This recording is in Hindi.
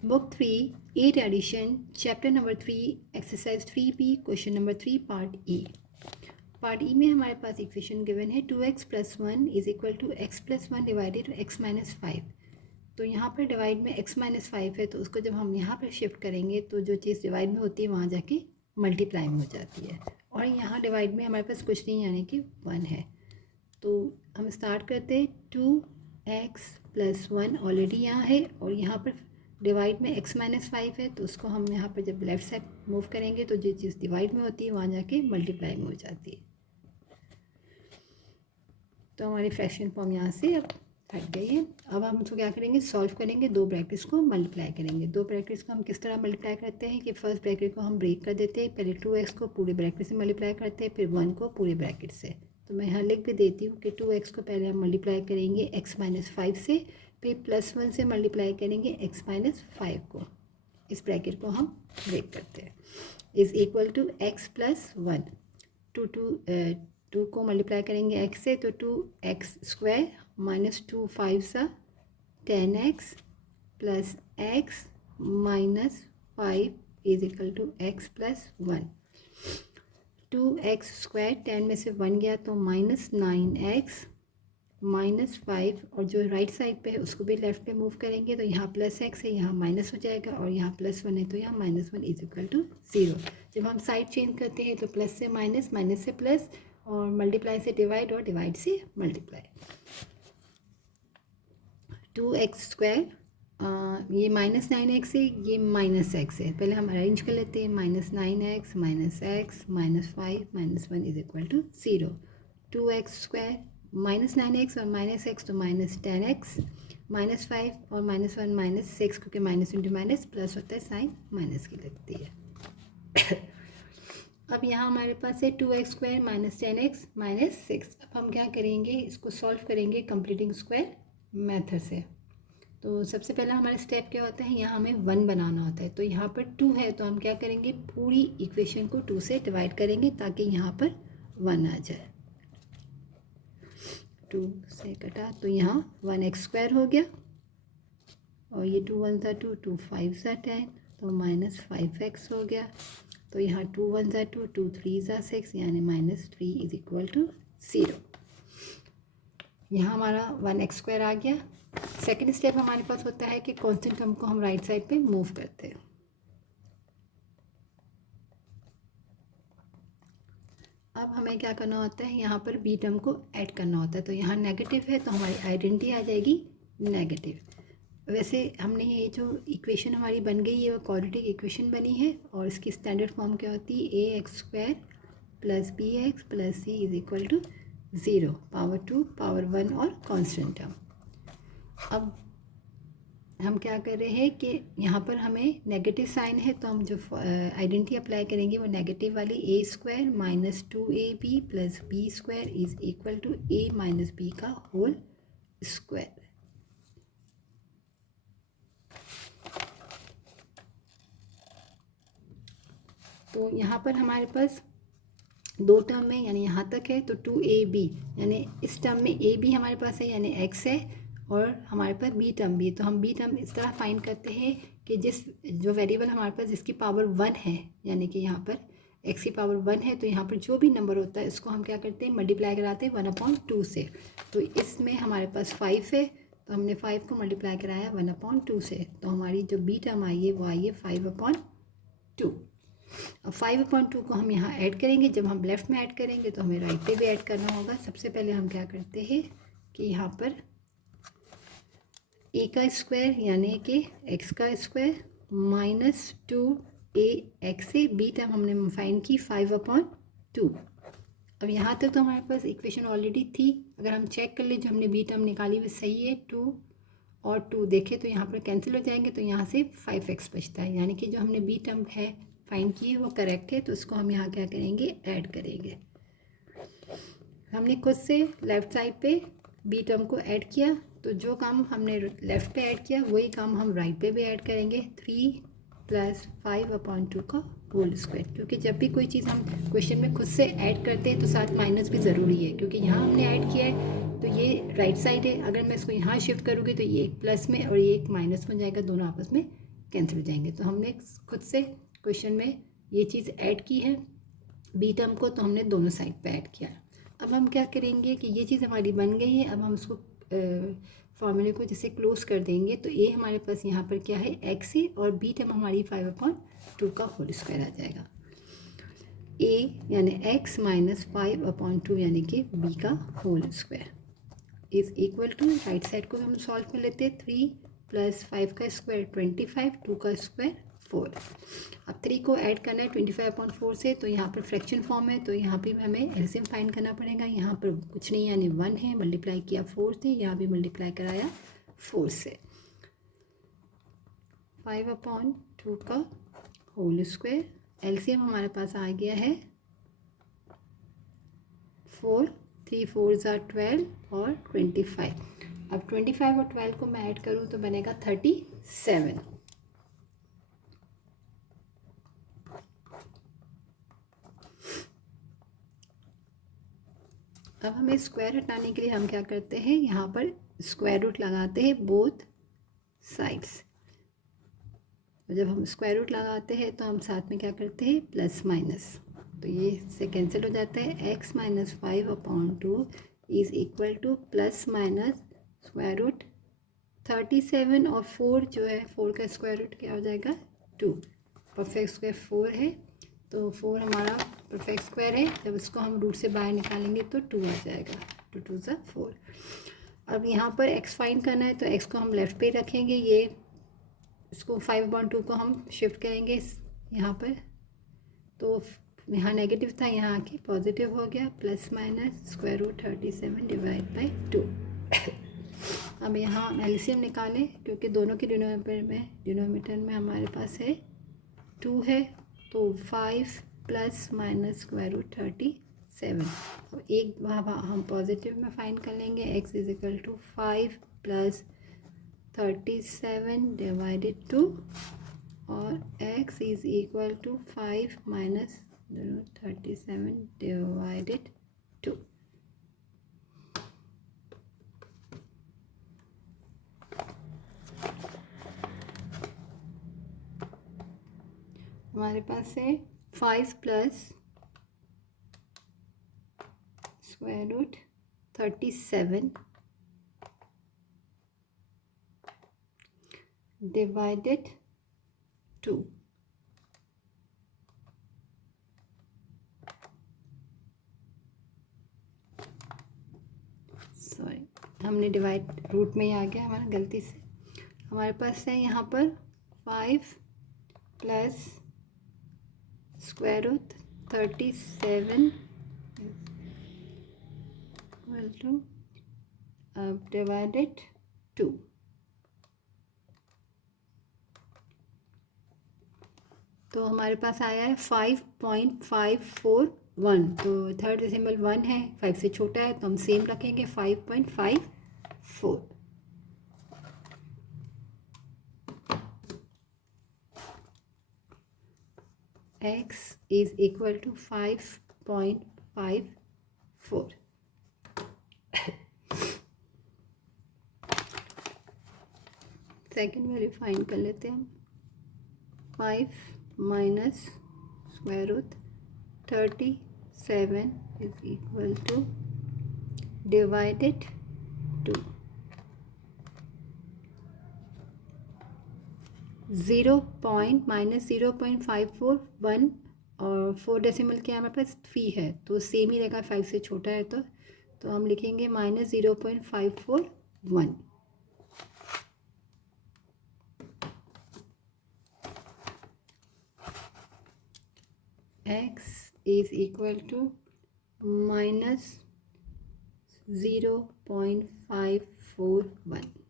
Book 3 8 edition chapter number 3 exercise 3B question number 3 part E. Part E में हमारे पास इक्वेशन गिवन है 2x + 1 is equal to x + 1 divided x - 5। तो यहाँ पर डिवाइड में x - 5 है, तो उसको जब हम यहाँ पर शिफ्ट करेंगे तो जो चीज़ डिवाइड में होती है वहाँ जाके मल्टीप्लाई में हो जाती है, और यहाँ डिवाइड में हमारे पास कुछ नहीं यानी कि 1 है। तो हम स्टार्ट करते हैं 2x + 1 ऑलरेडी यहाँ है, और यहाँ पर डिवाइड में x - 5 है, तो उसको हम यहाँ पर जब लेफ़्ट साइड मूव करेंगे तो जो चीज़ डिवाइड में होती है वहाँ जाके मल्टीप्लाई में हो जाती है। तो हमारी फ्रैक्शन फॉर्म यहाँ से अब हट गई है। अब हम उसको क्या करेंगे, सॉल्व करेंगे, दो ब्रैकेट्स को मल्टीप्लाई करेंगे। दो ब्रैकेट्स को हम किस तरह मल्टीप्लाई करते हैं कि फर्स्ट ब्रैकेट को हम ब्रेक कर देते हैं, पहले 2x को पूरे ब्रैकेट से मल्टीप्लाई करते हैं, फिर 1 को पूरे ब्रैकेट से। तो मैं यहाँ लिख भी देती हूँ कि 2x को पहले हम मल्टीप्लाई करेंगे x - 5 से, फिर +1 से मल्टीप्लाई करेंगे x - 5 को। इस ब्रैकेट को हम ब्रेक करते हैं। Is equal to x + 1 two को मल्टीप्लाई करेंगे x से, तो 2x² - 2 5 10x + x - 5 is equal to x + 1। 2x² 10 में से 1 गया तो -9x - 5, और जो राइट साइड पे है उसको भी लेफ़्ट पे मूव करेंगे, तो यहाँ +x है, यहाँ माइनस हो जाएगा, और यहाँ +1 है तो यहाँ -1 इज इक्वल टू 0। जब हम साइड चेंज करते हैं तो प्लस से माइनस, माइनस से प्लस, और मल्टीप्लाई से डिवाइड, और डिवाइड से मल्टीप्लाई। 2x², ये -9x है, ये -x है। पहले हम अरेंज कर लेते हैं, -9x - x - 5 - 1 is equal to 0। 2x² -9x और -x तो -10x -5 और -1 -6, क्योंकि माइनस इंटू माइनस प्लस होता है, साइन माइनस की लगती है। अब यहाँ हमारे पास है 2x² -10x -6। अब हम क्या करेंगे, इसको सॉल्व करेंगे कंप्लीटिंग स्क्वायर मेथड से। तो सबसे पहला हमारा स्टेप क्या होता है, यहाँ हमें 1 बनाना होता है। तो यहाँ पर 2 है, तो हम क्या करेंगे, पूरी इक्वेशन को 2 से डिवाइड करेंगे ताकि यहाँ पर 1 आ जाए। 2 से कटा तो यहाँ 1x² हो गया, और ये 2 1 2 2 5 10, तो -5x हो गया। तो यहाँ 2 1 2 2 3 6, यानी -3 इज इक्वल टू 0। यहाँ हमारा 1x² आ गया। सेकेंड स्टेप हमारे पास होता है कि कांस्टेंट टर्म को हम राइट साइड पे मूव करते हैं। अब हमें क्या करना होता है, यहाँ पर बी टर्म को ऐड करना होता है। तो यहाँ नेगेटिव है तो हमारी आइडेंटिटी आ जाएगी नेगेटिव। वैसे हमने ये जो इक्वेशन हमारी बन गई है वो क्वाड्रेटिक इक्वेशन बनी है, और इसकी स्टैंडर्ड फॉर्म क्या होती है, ax² + bx + c is equal to 0, power 2 power 1 और कांस्टेंट टर्म। अब हम क्या कर रहे हैं कि यहाँ पर हमें नेगेटिव साइन है, तो हम जो आइडेंटिटी अप्लाई करेंगे वो नेगेटिव वाली, a² - 2ab + b² is equal to a - b का होल स्क्वायर। तो यहाँ पर हमारे पास दो टर्म है, यानी यहाँ तक है, तो 2ab, यानी इस टर्म में a भी हमारे पास है यानी x है, और हमारे पास b टर्म भी है। तो हम b टर्म इस तरह फाइंड करते हैं कि जो वेरिएबल हमारे पास जिसकी पावर 1 है, यानी कि यहाँ पर x की पावर 1 है, तो यहाँ पर जो भी नंबर होता है इसको हम क्या करते हैं, मल्टीप्लाई कराते हैं 1/2 से। तो इसमें हमारे पास 5 है, तो हमने 5 को मल्टीप्लाई कराया 1/2 से, तो हमारी जो b टर्म आई है वो आई है 5/2। अब 5/2 को हम यहाँ ऐड करेंगे। जब हम लेफ़्ट में ऐड करेंगे तो हमें राइट पे भी ऐड करना होगा। सबसे पहले हम क्या करते हैं कि यहाँ पर a का स्क्वायर यानी कि x का स्क्वायर -2ax से b टर्म हमने फाइंड की 5/2। अब यहाँ तक तो हमारे पास इक्वेशन ऑलरेडी थी। अगर हम चेक कर ले जो हमने b टर्म निकाली वो सही है, 2 और 2 देखें तो यहाँ पर कैंसिल हो जाएंगे, तो यहाँ से 5x बचता है, यानी कि जो हमने b टर्म है फाइंड की है वो करेक्ट है। तो इसको हम यहाँ क्या करेंगे, ऐड करेंगे। हमने खुद से लेफ़्ट साइड पे बी टर्म को ऐड किया, तो जो काम हमने लेफ़्ट पे ऐड किया वही काम हम राइट पे भी ऐड करेंगे, 3 + 5/2 का होल स्क्वायर। क्योंकि जब भी कोई चीज़ हम क्वेश्चन में खुद से ऐड करते हैं तो साथ माइनस भी ज़रूरी है, क्योंकि यहाँ हमने ऐड किया है तो ये राइट साइड है। अगर मैं इसको यहाँ शिफ्ट करूँगी तो ये एक प्लस में और ये एक माइनस में जाएगा, दोनों आपस में कैंसिल हो जाएंगे। तो हमने खुद से क्वेश्चन में ये चीज़ ऐड की है बी टर्म को, तो हमने दोनों साइड पे ऐड किया। अब हम क्या करेंगे कि ये चीज़ हमारी बन गई है, अब हम उसको फॉर्मूले को जैसे क्लोज कर देंगे तो ए हमारे पास यहाँ पर क्या है एक्स है और बी टर्म हमारी 5/2 का होल स्क्वायर आ जाएगा। ए यानी एक्स माइनस 5/2 यानी कि बी का whole square is equal to, right side को हम सॉल्व कर लेते हैं, 3 + 5 का स्क्वायर 25, 2 का स्क्वायर 4। अब 3 को ऐड करना है 25/4 से, तो यहाँ पर फ्रैक्शन फॉर्म है तो यहाँ पे हमें एलसीएम फाइंड करना पड़ेगा। यहाँ पर कुछ नहीं यानी 1 है, मल्टीप्लाई किया 4 से, यहाँ भी मल्टीप्लाई कराया 4 से। 5/2 का होल स्क्वायर, एलसीएम हमारे पास आ गया है 4, 3 4 = 12 और 25। अब 25 और 12 को मैं ऐड करूँ तो बनेगा 37। अब हमें स्क्वायर हटाने के लिए हम क्या करते हैं, यहाँ पर स्क्वायर रूट लगाते हैं बोथ साइड्स। जब हम स्क्वायर रूट लगाते हैं तो हम साथ में क्या करते हैं प्लस माइनस, तो ये से कैंसिल हो जाता है। x minus 5/2 is equal to plus minus square root 37 और 4 जो है 4 का स्क्वायर रूट क्या हो जाएगा 2। परफेक्ट स्क्वायर 4 है तो 4 हमारा परफेक्ट स्क्वायर है, जब इसको हम रूट से बाहर निकालेंगे तो 2 आ जाएगा, 2 2 = 4। अब यहाँ पर x फाइंड करना है तो x को हम लेफ़्ट पे रखेंगे, ये इसको 5/2 को हम शिफ्ट करेंगे यहाँ पर, तो यहाँ नेगेटिव था यहाँ आके पॉजिटिव हो गया, plus minus square root 37 divide by 2। अब यहाँ एलसीएम निकालें क्योंकि दोनों के डिनोमीटर में हमारे पास है 2 है, तो 5 प्लस माइनस स्क्वायर रूट 37। तो एक हम पॉजिटिव में फाइंड कर लेंगे, x is equal to 5 plus 37 divided 2 और x is equal to 5 minus 37 divided 2। हमारे पास है 5 plus square root 37 divided 2। Sorry, हमने डिवाइड रूट में ही आ गया हमारा गलती से। हमारे पास है यहाँ पर 5 plus square root 37 equal to divided 2। तो हमारे पास आया है 5.541, तो थर्ड डेसिमल 1 है, 5 से छोटा है तो हम सेम रखेंगे 5.54। x is equal to 5.54। Second value find कर लेते हैं हम, 5 minus square root 37 is equal to divided 2। 0.-0.541 और 4 डेसिमल के हमारे पास 3 है तो सेम ही रहेगा, 5 से छोटा है तो हम लिखेंगे -0.541। x is equal to -0.541।